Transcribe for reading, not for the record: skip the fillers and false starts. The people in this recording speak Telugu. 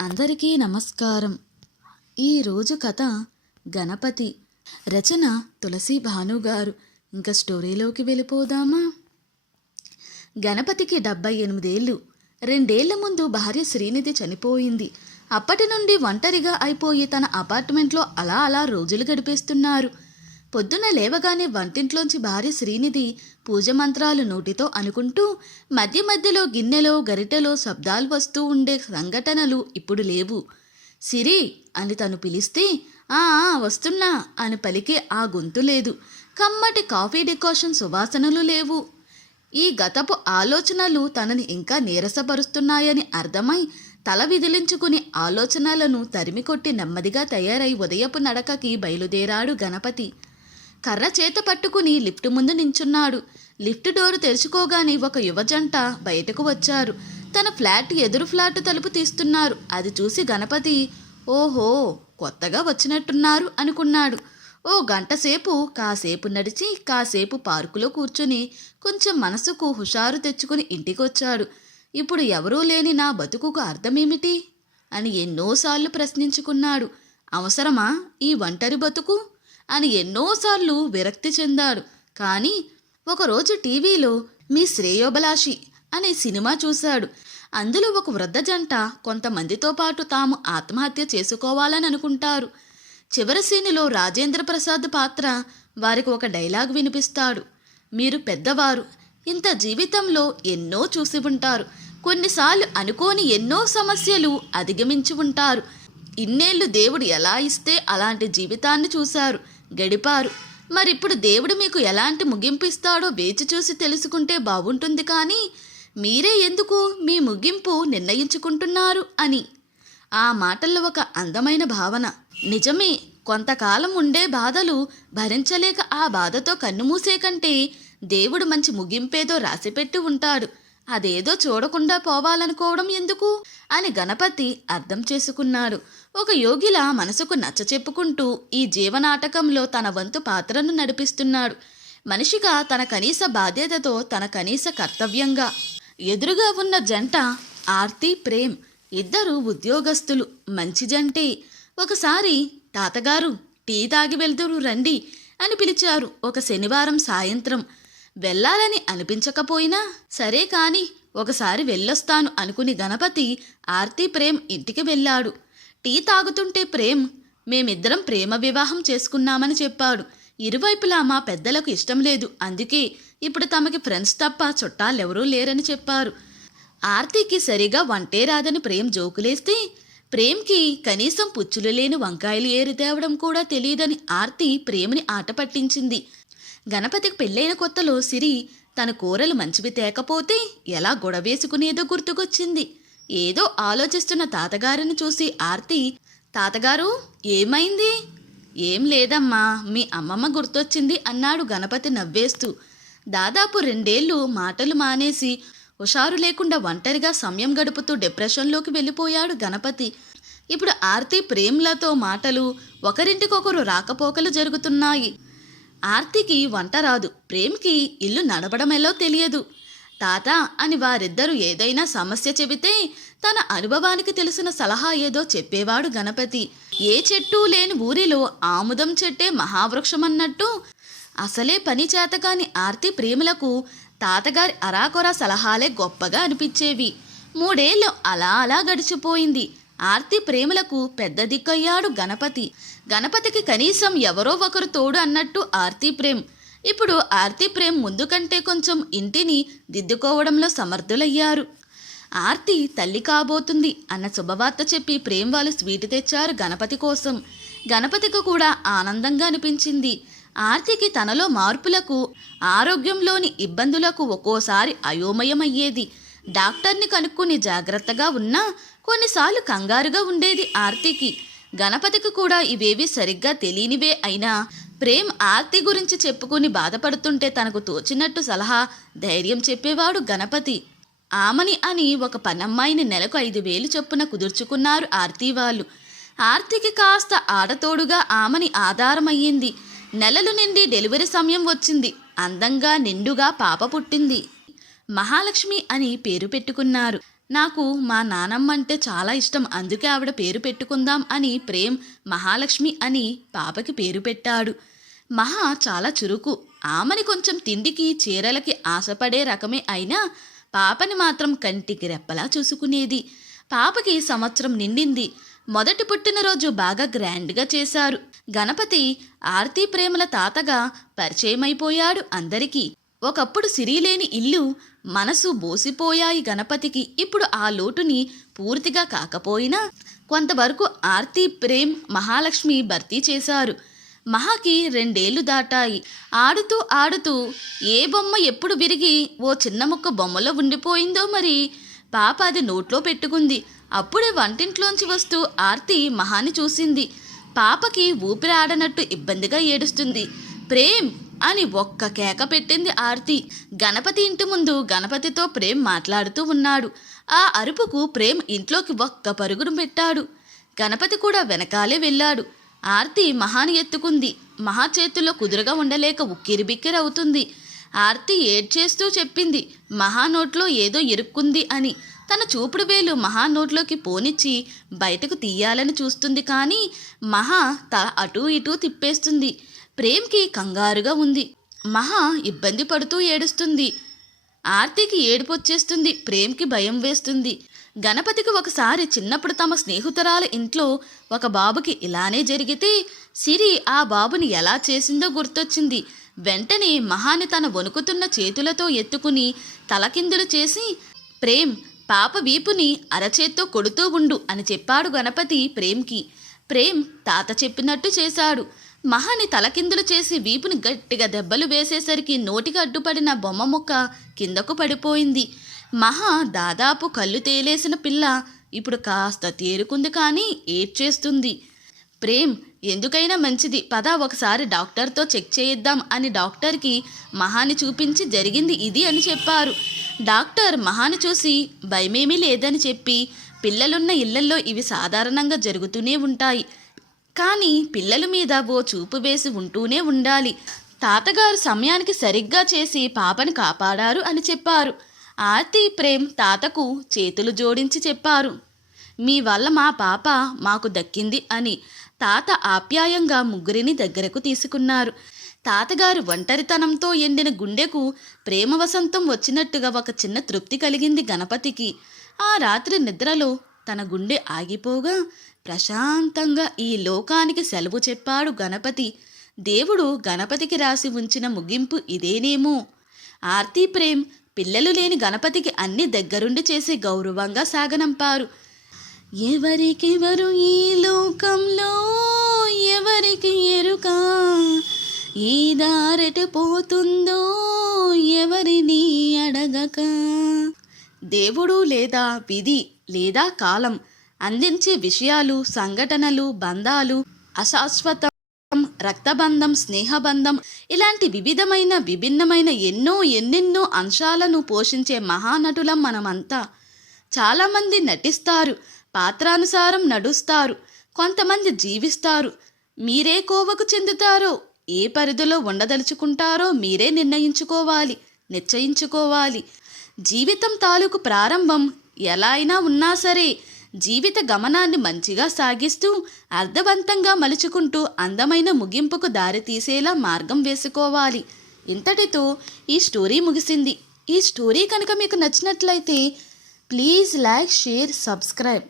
అందరికీ నమస్కారం. ఈరోజు కథ గణపతి. రచన తులసి భానుగారు. ఇంకా స్టోరీలోకి వెళ్ళిపోదామా? గణపతికి 78 ఏళ్ళు. 2 ఏళ్ల ముందు భార్య శ్రీనిధి చనిపోయింది. అప్పటి నుండి ఒంటరిగా అయిపోయి తన అపార్ట్మెంట్లో అలా రోజులు గడిపేస్తున్నారు. పొద్దున లేవగానే వంటింట్లోంచి భార్య శ్రీనిధి పూజ మంత్రాలు నోటితో అనుకుంటూ మధ్య మధ్యలో గిన్నెలో గరిటెలో శబ్దాలు వస్తూ ఉండే సంఘటనలు ఇప్పుడు లేవు. సిరి అని తను పిలిస్తే ఆ వస్తున్నా అని పలికే ఆ గొంతు లేదు. కమ్మటి కాఫీ డికాషన్ సువాసనలు లేవు. ఈ గతపు ఆలోచనలు తనని ఇంకా నీరసపరుస్తున్నాయని అర్థమై తల విదిలించుకుని ఆలోచనలను తరిమికొట్టి నెమ్మదిగా తయారై ఉదయపు నడకకి బయలుదేరాడు గణపతి. కర్ర చేత పట్టుకుని లిఫ్ట్ ముందు నించున్నాడు. లిఫ్ట్ డోరు తెరుచుకోగానే ఒక యువజంట బయటకు వచ్చారు. తన ఫ్లాట్ ఎదురు ఫ్లాట్ తలుపు తీస్తున్నారు. అది చూసి గణపతి ఓహో కొత్తగా వచ్చినట్టున్నారు అనుకున్నాడు. ఓ గంటసేపు కాసేపు నడిచి కాసేపు పార్కులో కూర్చుని కొంచెం మనసుకు హుషారు తెచ్చుకుని ఇంటికొచ్చాడు. ఇప్పుడు ఎవరూ లేని నా బతుకుకు అర్థమేమిటి అని ఎన్నోసార్లు ప్రశ్నించుకున్నాడు. అవసరమా ఈ ఒంటరి బతుకు అని ఎన్నోసార్లు విరక్తి చెందాడు. కానీ ఒకరోజు టీవీలో మీ శ్రేయోభిలాషి అనే సినిమా చూశాడు. అందులో ఒక వృద్ధ జంట కొంతమందితో పాటు తాము ఆత్మహత్య చేసుకోవాలని అనుకుంటారు. చివరి సీనులో రాజేంద్ర ప్రసాద్ పాత్ర వారికి ఒక డైలాగ్ వినిపిస్తాడు. మీరు పెద్దవారు, ఇంత జీవితంలో ఎన్నో చూసి ఉంటారు. కొన్నిసార్లు అనుకోని ఎన్నో సమస్యలు అధిగమించి ఉంటారు. ఇన్నేళ్లు దేవుడు ఎలా ఇస్తే అలాంటి జీవితాన్ని చూశారు, గడిపారు. మరిప్పుడు దేవుడు మీకు ఎలాంటి ముగింపు ఇస్తాడో వేచి చూసి తెలుసుకుంటే బాగుంటుంది. కానీ మీరే ఎందుకు మీ ముగింపు నిర్ణయించుకుంటున్నారు అని. ఆ మాటల్లో ఒక అందమైన భావన. నిజమే, కొంతకాలం ఉండే బాధలు భరించలేక ఆ బాధతో కన్నుమూసే కంటే దేవుడు మంచి ముగింపేదో రాసిపెట్టి ఉంటాడు. అదేదో చూడకుండా పోవాలనుకోవడం ఎందుకు అని గణపతి అర్థం చేసుకున్నాడు. ఒక యోగిలా మనసుకు నచ్చ చెప్పుకుంటూ ఈ జీవనాటకంలో తన వంతు పాత్రను నడిపిస్తున్నాడు. మనిషిగా తన కనీస బాధ్యతతో తన కనీస కర్తవ్యంగా. ఎదురుగా ఉన్న జంట ఆర్తి, ప్రేమ్. ఇద్దరు ఉద్యోగస్తులు, మంచి జంటే. ఒకసారి తాతగారు టీ తాగి వెళ్తురు రండి అని పిలిచారు. ఒక శనివారం సాయంత్రం. వెళ్ళాలని అనిపించకపోయినా సరే కాని ఒకసారి వెళ్ళొస్తాను అనుకుని గణపతి ఆర్తి, ప్రేమ్ ఇంటికి వెళ్ళాడు. టీ తాగుతుంటే ప్రేమ్ మేమిద్దరం ప్రేమ వివాహం చేసుకున్నామని చెప్పాడు. ఇరువైపులా మా పెద్దలకు ఇష్టం లేదు, అందుకే ఇప్పుడు తమకి ఫ్రెండ్స్ తప్ప చుట్టాలెవరూ లేరని చెప్పారు. ఆర్తికి సరిగా వంటే రాదని ప్రేమ్ జోకులేస్తే ప్రేమ్కి కనీసం పుచ్చులు లేని వంకాయలు ఏరి తేవడం కూడా తెలియదని ఆర్తి ప్రేమ్ని ఆట పట్టించింది. గణపతికి పెళ్ళైన కొత్తలో సిరి తన కూరలు మంచివి తేకపోతే ఎలా గొడవేసుకునేదో గుర్తుకొచ్చింది. ఏదో ఆలోచిస్తున్న తాతగారిని చూసి ఆర్తి తాతగారు ఏమైంది? ఏం లేదమ్మా, మీ అమ్మమ్మ గుర్తొచ్చింది అన్నాడు గణపతి నవ్వేస్తూ. దాదాపు 2 ఏళ్ళు మాటలు మానేసి హుషారు లేకుండా ఒంటరిగా సమయం గడుపుతూ డిప్రెషన్లోకి వెళ్ళిపోయాడు గణపతి. ఇప్పుడు ఆర్తి, ప్రేమ్లతో మాటలు, ఒకరింటికొకరు రాకపోకలు జరుగుతున్నాయి. ఆర్తికి వంట రాదు, ప్రేమ్కి ఇల్లు నడపడమెలో తెలియదు. తాత అని వారిద్దరూ ఏదైనా సమస్య చెబితే తన అనుభవానికి తెలిసిన సలహా ఏదో చెప్పేవాడు గణపతి. ఏ చెట్టు లేని ఊరిలో ఆముదం చెట్టే మహావృక్షమన్నట్టు అసలే పని చేతకాని ఆర్తి, ప్రేమలకు తాతగారి అరాకొరా సలహాలే గొప్పగా అనిపించేవి. 3 ఏళ్ళు అలా గడిచిపోయింది. ఆర్తి, ప్రేమలకు పెద్ద దిక్కయ్యాడు గణపతి. గణపతికి కనీసం ఎవరో ఒకరు తోడు అన్నట్టు ఆర్తి, ప్రేమ్. ఇప్పుడు ఆర్తి, ప్రేమ్ ముందు కంటే కొంచెం ఇంటిని దిద్దుకోవడంలో సమర్థులయ్యారు. ఆర్తి తల్లి కాబోతుంది అన్న శుభవార్త చెప్పి ప్రేమ్ వాళ్ళు స్వీట్ తెచ్చారు గణపతి కోసం. గణపతికి కూడా ఆనందంగా అనిపించింది. ఆర్తికి తనలో మార్పులకు, ఆరోగ్యంలోని ఇబ్బందులకు ఒక్కోసారి అయోమయమయ్యేది. డాక్టర్ని కనుక్కుని జాగ్రత్తగా ఉన్నా కొన్నిసార్లు కంగారుగా ఉండేది ఆర్తికి. గణపతికి కూడా ఇవేవి సరిగ్గా తెలియనివే అయినా ప్రేమ్ ఆర్తి గురించి చెప్పుకుని బాధపడుతుంటే తనకు తోచినట్టు సలహా, ధైర్యం చెప్పేవాడు గణపతి. ఆమని అని ఒక పనమ్మాయిని నెలకు 5,000 చొప్పున కుదుర్చుకున్నారు ఆర్తి వాళ్ళు. ఆర్తికి కాస్త ఆడతోడుగా ఆమని ఆధారమయ్యింది. నెలలు నిండి డెలివరీ సమయం వచ్చింది. అందంగా నిండుగా పాప పుట్టింది. మహాలక్ష్మి అని పేరు పెట్టుకున్నారు. నాకు మా నానమ్మ అంటే చాలా ఇష్టం, అందుకే ఆవిడ పేరు పెట్టుకుందాం అని ప్రేమ్ మహాలక్ష్మి అని పాపకి పేరు పెట్టాడు. మహా చాలా చురుకు. ఆమెని కొంచెం తిండికి చీరలకి ఆశపడే రకమే అయినా పాపని మాత్రం కంటికి రెప్పలా చూసుకునేది. పాపకి సంవత్సరం నిండింది. మొదటి పుట్టినరోజు బాగా గ్రాండ్గా చేశారు. గణపతి ఆర్తి ప్రేమల తాతగా పరిచయమైపోయాడు అందరికీ. ఒకప్పుడు సిరిలేని ఇల్లు మనసు బోసిపోయాయి గణపతికి. ఇప్పుడు ఆ లోటుని పూర్తిగా కాకపోయినా కొంతవరకు ఆర్తి ప్రేమ్ మహాలక్ష్మి భర్తీ చేశారు. మహాకి 2 ఏళ్లు దాటాయి. ఆడుతూ ఆడుతూ ఏ బొమ్మ ఎప్పుడు విరిగి ఓ చిన్న ముక్క బొమ్మలో ఉండిపోయిందో మరి. పాప అది నోట్లో పెట్టుకుంది. అప్పుడే వంటింట్లోంచి వస్తూ ఆర్తి మహాని చూసింది. పాపకి ఊపిరి ఆడనట్టు ఇబ్బందిగా ఏడుస్తుంది. ప్రేమ్ అని ఒక్క కేక పెట్టింది ఆర్తి. గణపతి ఇంటి ముందు గణపతితో ప్రేమ్ మాట్లాడుతూ ఉన్నాడు. ఆ అరుపుకు ప్రేమ్ ఇంట్లోకి ఒక్క పరుగును పెట్టాడు. గణపతి కూడా వెనకాలే వెళ్ళాడు. ఆర్తి మహాని ఎత్తుకుంది. మహా చేతుల్లో కుదురుగా ఉండలేక ఉక్కిరిబిక్కిరవుతుంది. ఆర్తి ఏడ్చేస్తూ చెప్పింది మహా నోట్లో ఏదో ఇరుక్కుంది అని. తన చూపుడు వేలు మహా నోట్లోకి పోనిచ్చి బయటకు తీయాలని చూస్తుంది. కానీ మహా తల అటూ ఇటూ తిప్పేస్తుంది. ప్రేమ్కి కంగారుగా ఉంది. మహా ఇబ్బంది పడుతూ ఏడుస్తుంది. ఆర్తికి ఏడుపొచ్చేస్తుంది. ప్రేమ్కి భయం వేస్తుంది. గణపతికి ఒకసారి చిన్నప్పుడు తమ స్నేహితురాల ఇంట్లో ఒక బాబుకి ఇలానే జరిగితే సిరి ఆ బాబుని ఎలా చేసిందో గుర్తొచ్చింది. వెంటనే మహాని తన వణుకుతున్న చేతులతో ఎత్తుకుని తలకిందులు చేసి ప్రేమ్ పాప వీపుని అరచేత్తో కొడుతూ ఉండు అని చెప్పాడు గణపతి ప్రేమ్కి. ప్రేమ్ తాత చెప్పినట్టు చేశాడు. మహాని తలకిందులు చేసి వీపుని గట్టిగా దెబ్బలు వేసేసరికి నోటికి అడ్డుపడిన బొమ్మ ముక్క కిందకు పడిపోయింది. మహా దాదాపు కళ్ళు తేలేసిన పిల్ల ఇప్పుడు కాస్త తేరుకుంది, కానీ ఏడ్చేస్తుంది. ప్రేమ్ ఎందుకైనా మంచిది పద ఒకసారి డాక్టర్తో చెక్ చేయిద్దాం అని డాక్టర్కి మహాని చూపించి జరిగింది ఇది అని చెప్పారు. డాక్టర్ మహాని చూసి భయమేమీ లేదని చెప్పి పిల్లలున్న ఇళ్లల్లో ఇవి సాధారణంగా జరుగుతూనే ఉంటాయి, కానీ పిల్లల మీద ఓ చూపు వేసి ఉంటూనే ఉండాలి. తాతగారు సమయానికి సరిగ్గా చేసి పాపని కాపాడారు అని చెప్పారు. ఆర్తి ప్రేమ్ తాతకు చేతులు జోడించి చెప్పారు, మీ వల్ల మా పాప మాకు దక్కింది అని. తాత ఆప్యాయంగా ముగ్గురిని దగ్గరకు తీసుకున్నారు. తాతగారు ఒంటరితనంతో ఎండిన గుండెకు ప్రేమ వసంతం వచ్చినట్టుగా ఒక చిన్న తృప్తి కలిగింది గణపతికి. ఆ రాత్రి నిద్రలో తన గుండె ఆగిపోగా ప్రశాంతంగా ఈ లోకానికి సెలవు చెప్పాడు గణపతి. దేవుడు గణపతికి రాసి ఉంచిన ముగింపు ఇదేనేమో. ఆర్తి ప్రేమ్ పిల్లలు లేని గణపతికి అన్ని దగ్గరుండి చేసి గౌరవంగా సాగనంపారు. ఎవరికెవరు ఈ లోకంలో ఎవరికి ఎరుక, ఈ దారెటు పోతుందో ఎవరిని అడగక. దేవుడు లేదా విధి లేదా కాలం అందించే విషయాలు, సంఘటనలు, బంధాలు, అశాశ్వతం, రక్తబంధం, స్నేహబంధం ఇలాంటి విభిన్నమైన ఎన్నెన్నో అంశాలను పోషించే మహానటులం మనమంతా. చాలామంది నటిస్తారు, పాత్రానుసారం నడుస్తారు, కొంతమంది జీవిస్తారు. మీరే కోవకు చెందుతారో, ఏ పరిధిలో ఉండదలుచుకుంటారో మీరే నిశ్చయించుకోవాలి. జీవితం తాలూకు ప్రారంభం ఎలా అయినా ఉన్నా సరే జీవిత గమనాన్ని మంచిగా సాగిస్తూ అర్థవంతంగా మలుచుకుంటూ అందమైన ముగింపుకు దారి తీసేలా మార్గం వేసుకోవాలి. ఇంతటితో ఈ స్టోరీ ముగిసింది. ఈ స్టోరీ కనుక మీకు నచ్చినట్లయితే ప్లీజ్ లైక్, షేర్, సబ్స్క్రైబ్.